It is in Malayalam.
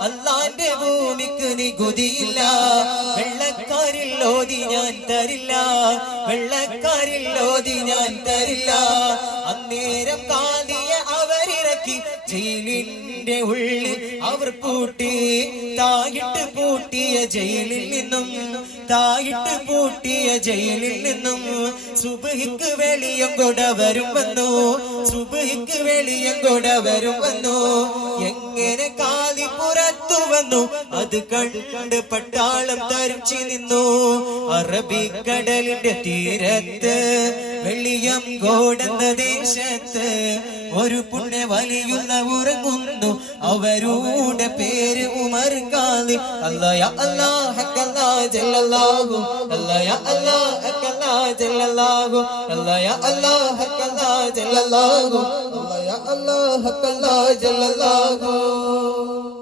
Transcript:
അള്ളാന്റെ ഭൂമിക്ക് നികുതിയില്ല. വെള്ളക്കാരിൽ ഓതി ഞാൻ തരില്ല. വെള്ളക്കാരിൽ ഓതി ഞാൻ തരില്ല. അന്നേരം കാതിയ അവരിറക്കി ജയിലിന്റെ ഉള്ളിൽ അവർ പൂട്ടി. തായിട്ട് പൂട്ടിയ ജയിലിൽ നിന്നും തായിട്ട് പൂട്ടിയ ജയിലിൽ നിന്നും സുബഹിക്ക് വെളിയം കൊട വരും വന്നു. സുബഹിക്ക് വെളിയം കൊട വരും വന്നു. എങ്ങനെ കാലി പുറത്തു വന്നു അത് കണ്ട് പട്ടാളം തരിച്ചു നിന്നു. അറബിക്കടലിന്റെ തീരത്ത് വെള്ളിയം കോടുന്ന ദേശത്ത് ഒരു പുണ്യ വലിയുന്ന ഉറങ്ങുന്നു. അവരുടെ പേര് ഉമർ കാലി അല്ലയ അല്ലാഹക്കല്ലാ ജല്ലല്ലാഹു. അല്ലയ അല്ലാഹക്കല്ലാ ജല്ലല്ലാഹു. അല്ലയ അല്ലാഹക്കല്ലാ ജല്ലല്ലാഹു. അല്ലയ അല്ലാഹക്കല്ലാ ജല്ലല്ലാഹു.